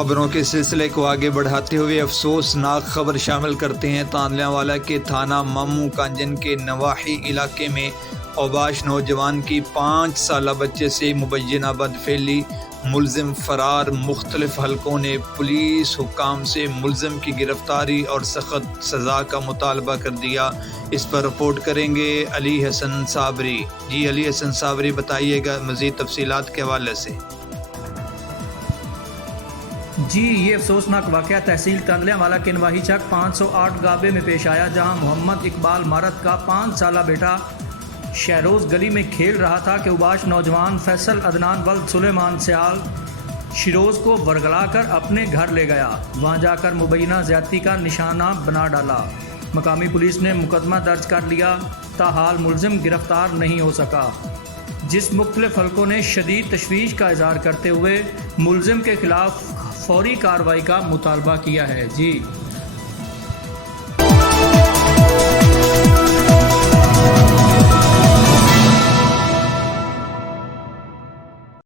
خبروں کے سلسلے کو آگے بڑھاتے ہوئے افسوسناک خبر شامل کرتے ہیں۔ تانلیاوالا کے تھانہ مامو کانجن کے نواحی علاقے میں اوباش نوجوان کی 5 سالہ بچے سے مبینہ بدفعلی، ملزم فرار۔ مختلف حلقوں نے پولیس حکام سے ملزم کی گرفتاری اور سخت سزا کا مطالبہ کر دیا۔ اس پر رپورٹ کریں گے علی حسن صابری۔ جی علی حسن صابری، بتائیے گا مزید تفصیلات کے حوالے سے۔ جی، یہ افسوسناک واقعہ تحصیل تانلیاوالا کے نواحی چک 508 گابے میں پیش آیا، جہاں محمد اقبال مارت کا 5 سالہ بیٹا شہروز گلی میں کھیل رہا تھا کہ اوباش نوجوان فیصل عدنان ولد سلیمان سیال شیروز کو ورگلا کر اپنے گھر لے گیا، وہاں جا کر مبینہ زیادتی کا نشانہ بنا ڈالا۔ مقامی پولیس نے مقدمہ درج کر لیا، تاحال ملزم گرفتار نہیں ہو سکا، جس مختلف حلقوں نے شدید تشویش کا اظہار کرتے ہوئے ملزم کے خلاف فوری کارروائی کا مطالبہ کیا ہے۔ جی